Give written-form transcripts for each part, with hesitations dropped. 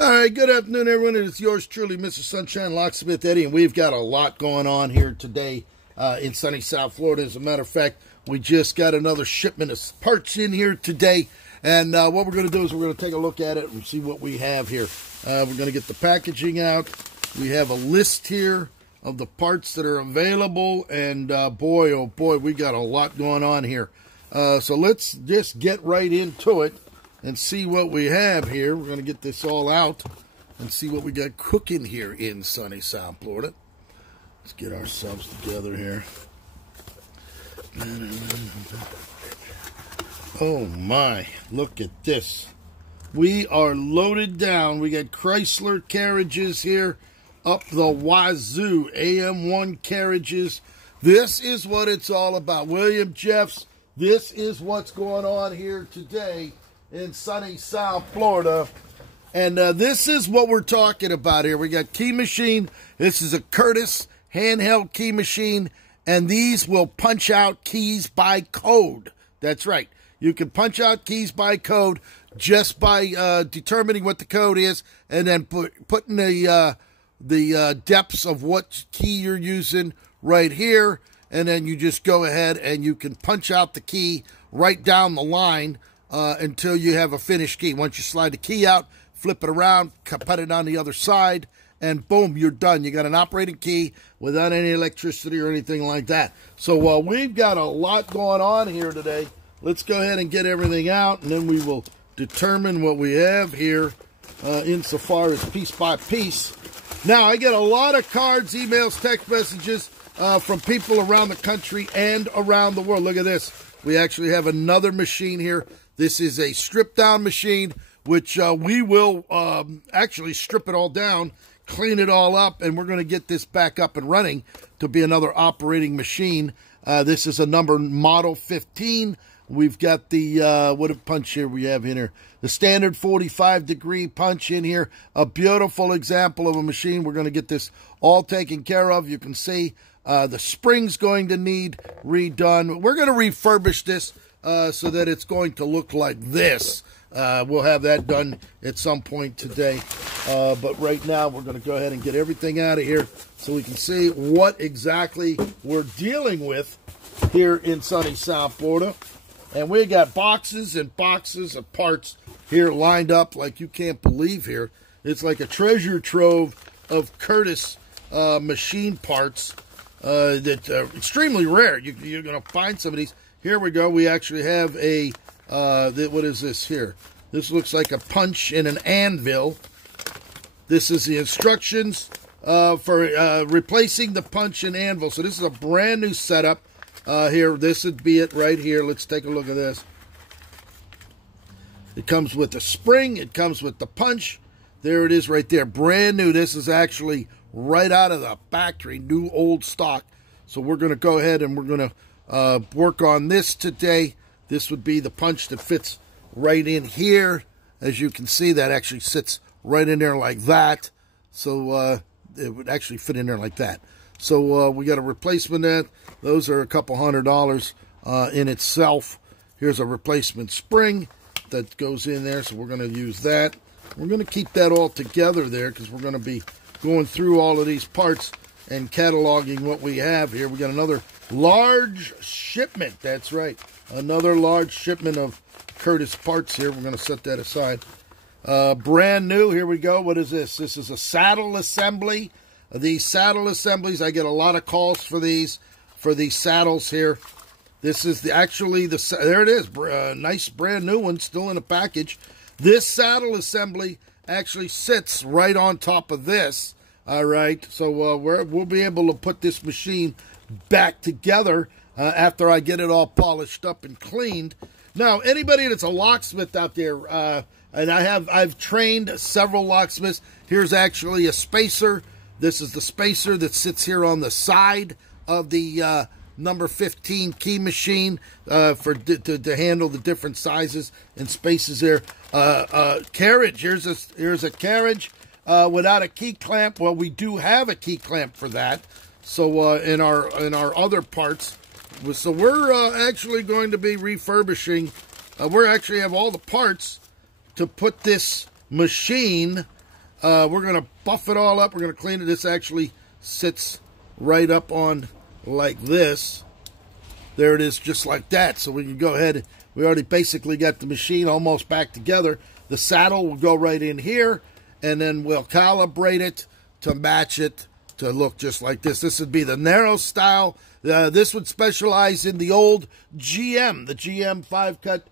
All right, good afternoon, everyone. It's yours truly, Mr. Sunshine Locksmith Eddie, and we've got a lot going on here today in sunny South Florida. As a matter of fact, we just got another shipment of parts in here today, and what we're going to do is we're going to take a look at it and see what we have here. We're going to get the packaging out. We have a list here of the parts that are available, and boy, oh boy, we got a lot going on here. So let's just get right into it and see what we have here. We're going to get this all out and see what we got cooking here in sunny South Florida. Let's get ourselves together here. Oh my, look at this. We are loaded down. We got Chrysler Carriages here up the wazoo. AM1 Carriages. This is what it's all about. William Jeffs, this is what's going on here today in sunny South Florida. And this is what we're talking about here. We got key machine. This is a Curtis handheld key machine, and these will punch out keys by code. That's right. You can punch out keys by code just by determining what the code is, and then putting the depths of what key you're using right here, and then you just go ahead and you can punch out the key right down the line until you have a finished key. Once you slide the key out, flip it around, put it on the other side, and boom, you're done. You got an operating key without any electricity or anything like that. So we've got a lot going on here today. Let's go ahead and get everything out, and then we will determine what we have here insofar as piece by piece. Now, I get a lot of cards, emails, text messages from people around the country and around the world. Look at this. We actually have another machine here. This is a strip-down machine, which we will actually strip it all down, clean it all up, and we're going to get this back up and running to be another operating machine. This is a model 15. We've got the, what punch here we have in here? The standard 45-degree punch in here. A beautiful example of a machine. We're going to get this all taken care of. You can see the spring's going to need redone. We're going to refurbish this so that it's going to look like this. We'll have that done at some point today. But right now, we're going to go ahead and get everything out of here so we can see what exactly we're dealing with here in sunny South Florida. And we got boxes and boxes of parts here lined up like you can't believe here. It's like a treasure trove of Curtis machine parts that are extremely rare. You're going to find some of these. Here we go. We actually have a, what is this here? This looks like a punch and an anvil. This is the instructions for replacing the punch and anvil. So this is a brand new setup. Here, this would be it right here. Let's take a look at this. It comes with the spring. It comes with the punch. There it is right there. Brand new. This is actually right out of the factory. New old stock. So we're going to go ahead and we're going to work on this today. This would be the punch that fits right in here. As you can see, that actually sits right in there like that. So it would actually fit in there like that. So we got a replacement that. Those are a couple $100 in itself. Here's a replacement spring that goes in there, so we're going to use that. We're going to keep that all together there because we're going to be going through all of these parts and cataloging what we have here. We got another large shipment. That's right. Another large shipment of Curtis parts here. We're going to set that aside. Brand new. Here we go. What is this? This is a saddle assembly. These saddle assemblies, I get a lot of calls for these saddles here. This is there it is, nice brand new one, still in a package. This saddle assembly actually sits right on top of this. All right, so we'll be able to put this machine back together after I get it all polished up and cleaned. Now, anybody that's a locksmith out there, and I've trained several locksmiths. Here's actually a spacer. This is the spacer that sits here on the side of the number 15 key machine to handle the different sizes and spaces there. Carriage. Here's a carriage without a key clamp. Well, we do have a key clamp for that. So in our other parts, so we're actually going to be refurbishing. We actually have all the parts to put this machine We're going to buff it all up. We're going to clean it. This actually sits right up on like this. There it is, just like that. So we can go ahead. We already basically got the machine almost back together. The saddle will go right in here, and then we'll calibrate it to match it to look just like this. This would be the narrow style. This would specialize in the old GM, the GM 5-cut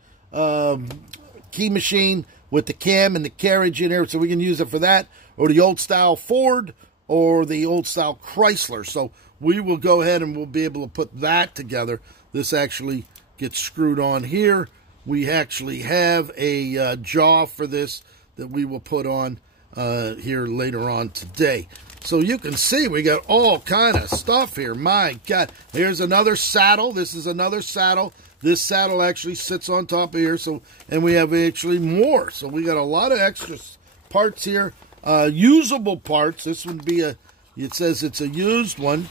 key machine with the cam and the carriage in here, so we can use it for that, or the old style Ford, or the old style Chrysler. So we will go ahead and we'll be able to put that together. This actually gets screwed on here. We actually have a jaw for this that we will put on here later on today. So you can see we got all kind of stuff here. My God. Here's another saddle. This is another saddle. This saddle actually sits on top of here. So, and we have actually more. So we got a lot of extra parts here. Usable parts. This would be it says it's a used one.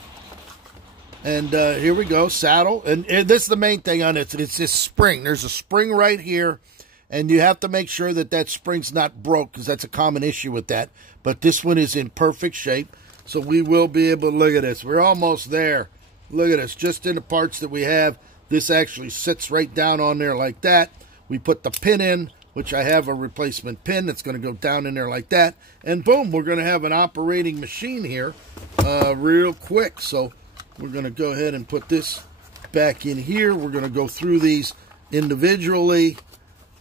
And here we go, saddle. And this is the main thing on it. It's this spring. There's a spring right here. And you have to make sure that that spring's not broke, because that's a common issue with that. But this one is in perfect shape. So we will be able to look at this. We're almost there. Look at this. Just in the parts that we have, this actually sits right down on there like that. We put the pin in, which I have a replacement pin that's going to go down in there like that. And boom, we're going to have an operating machine here real quick. So we're going to go ahead and put this back in here. We're going to go through these individually.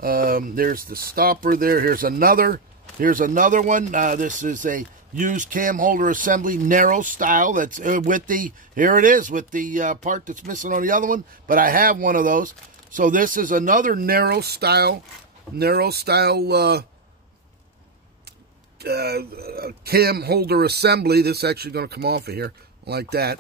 There's the stopper there. Here's another one. This is a used cam holder assembly, narrow style. That's with the, here it is, with the part that's missing on the other one. But I have one of those. So this is another narrow style cam holder assembly. This is actually going to come off of here like that.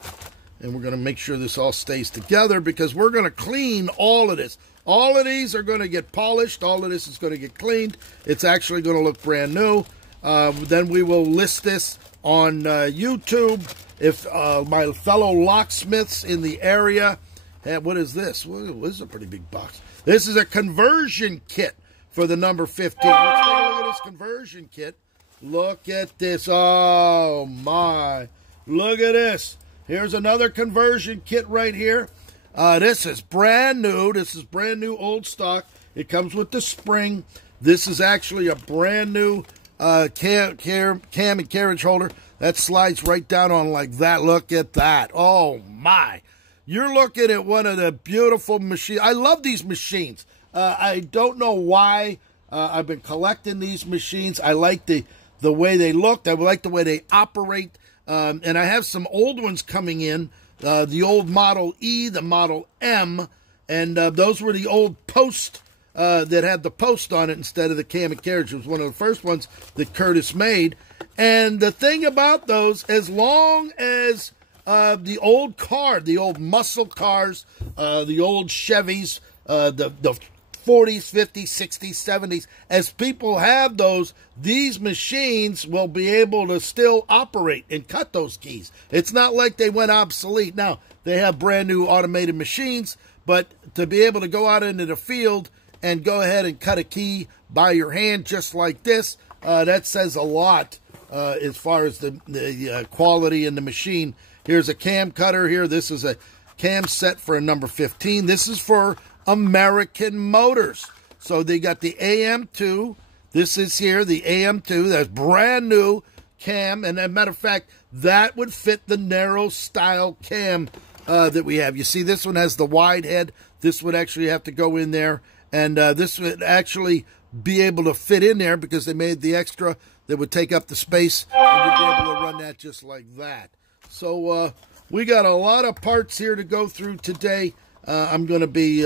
And we're going to make sure this all stays together, because we're going to clean all of this. All of these are going to get polished. All of this is going to get cleaned. It's actually going to look brand new. Then we will list this on YouTube. If my fellow locksmiths in the area have, what is this? Well, this is a pretty big box. This is a conversion kit for the number 15. Let's take a look at this conversion kit. Look at this. Oh, my. Look at this. Here's another conversion kit right here. This is brand new. This is brand new old stock. It comes with the spring. This is actually a brand new cam and carriage holder. That slides right down on like that. Look at that. Oh, my. You're looking at one of the beautiful machines. I love these machines. I don't know why. I've been collecting these machines. I like the way they look. I like the way they operate. And I have some old ones coming in. The old Model E, the Model M, and those were the old post that had the post on it instead of the cam and carriage. It was one of the first ones that Curtis made. And the thing about those, as long as the old car, the old muscle cars, the old Chevys, the 40s, 50s, 60s, 70s, as people have those, these machines will be able to still operate and cut those keys. It's not like they went obsolete. Now, they have brand new automated machines, but to be able to go out into the field and go ahead and cut a key by your hand just like this, that says a lot as far as the quality in the machine. Here's a cam cutter here. This is a cam set for a number 15. This is for American Motors. So they got the AM2. This is here, the AM2. That's brand new cam. And as a matter of fact, that would fit the narrow style cam that we have. You see, this one has the wide head. This would actually have to go in there. And this would actually be able to fit in there because they made the extra that would take up the space. And you'd be able to run that just like that. So we got a lot of parts here to go through today. I'm going to be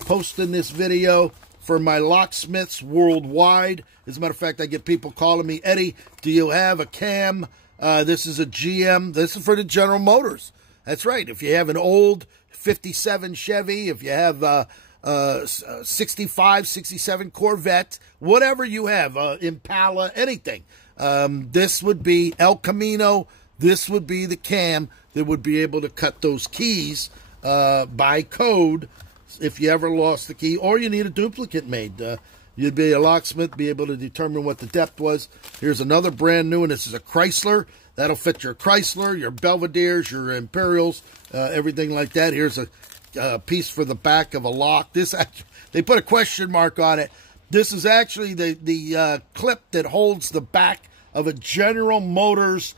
posting this video for my locksmiths worldwide. As a matter of fact, I get people calling me, Eddie, do you have a cam? This is a GM. This is for the General Motors. That's right. If you have an old 57 Chevy, if you have 65, 67 Corvette, whatever you have, Impala, anything, this would be El Camino. This would be the cam that would be able to cut those keys by code if you ever lost the key, or you need a duplicate made. you'd be a locksmith, be able to determine what the depth was. Here's another brand new one. This is a Chrysler. That'll fit your Chrysler, your Belvederes, your Imperials, everything like that. Here's a piece for the back of a lock. This actually, they put a question mark on it. This is actually the clip that holds the back of a General Motors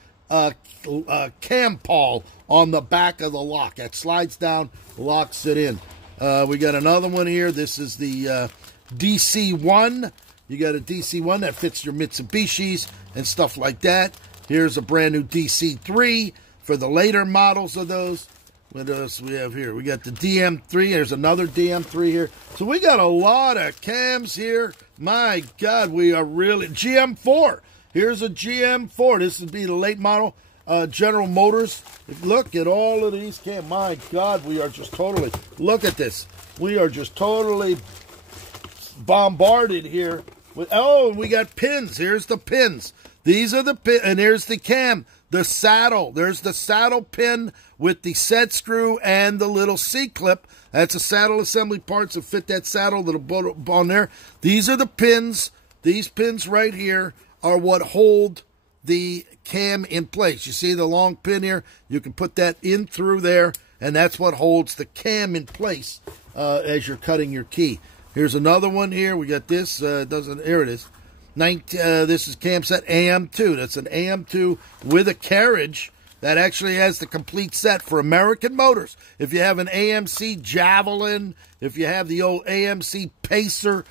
cam pawl on the back of the lock. That slides down, locks it in. We got another one here. This is the DC-1. You got a DC-1 that fits your Mitsubishis and stuff like that. Here's a brand new DC-3 for the later models of those. What else do we have here? We got the DM3. There's another DM3 here. So we got a lot of cams here. My God, we are really... GM4. Here's a GM4. This would be the late model General Motors. Look at all of these cams. My God, we are just totally... Look at this. We are just totally bombarded here. With, oh, we got pins. Here's the pins. These are the pin, and here's the cam. The saddle. There's the saddle pin with the set screw and the little C-clip. That's a saddle assembly parts that fit that saddle that'll go on there. These are the pins. These pins right here are what hold the cam in place. You see the long pin here? You can put that in through there, and that's what holds the cam in place as you're cutting your key. Here's another one here. We got this. Here it is. This is cam set AM2. That's an AM2 with a carriage that actually has the complete set for American Motors. If you have an AMC Javelin, if you have the old AMC Pacer,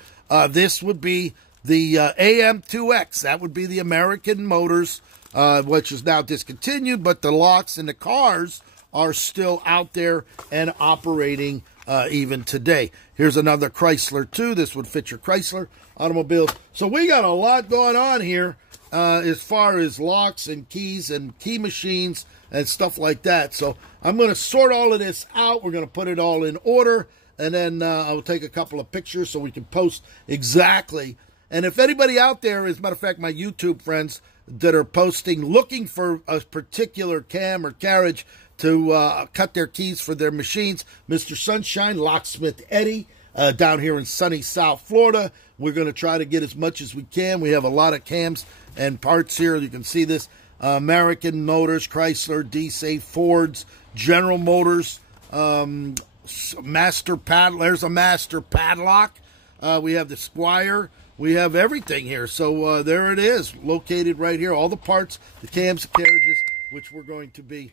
this would be the AM2X. That would be the American Motors, which is now discontinued, but the locks in the cars are still out there and operating even today. Here's another Chrysler, too. This would fit your Chrysler automobiles. So we got a lot going on here as far as locks and keys and key machines and stuff like that. So I'm going to sort all of this out. We're going to put it all in order, and then I'll take a couple of pictures so we can post exactly. And if anybody out there, as a matter of fact, my YouTube friends that are posting, looking for a particular cam or carriage to cut their keys for their machines, Mr. Sunshine, Locksmith Eddy, down here in sunny South Florida. We're going to try to get as much as we can. We have a lot of cams and parts here. You can see this. American Motors, Chrysler, DC, Fords, General Motors, Master Padlock. There's a Master Padlock. We have the Squire. We have everything here. So there it is, located right here. All the parts, the cams, the carriages, which we're going to be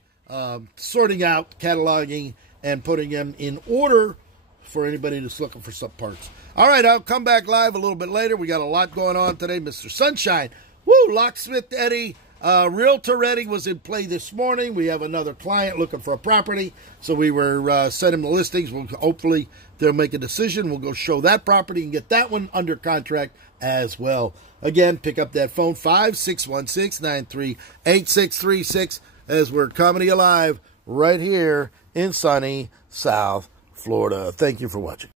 sorting out, cataloging, and putting them in order for anybody that's looking for some parts. All right, I'll come back live a little bit later. We got a lot going on today. Mr. Sunshine, woo, Locksmith Eddy, Realtor Eddy was in play this morning. We have another client looking for a property, so we were sending the listings. We'll, hopefully they'll make a decision. We'll go show that property and get that one under contract as well. Again, pick up that phone, 5-616-93-8636, as we're coming to you live right here in sunny South Florida. Thank you for watching.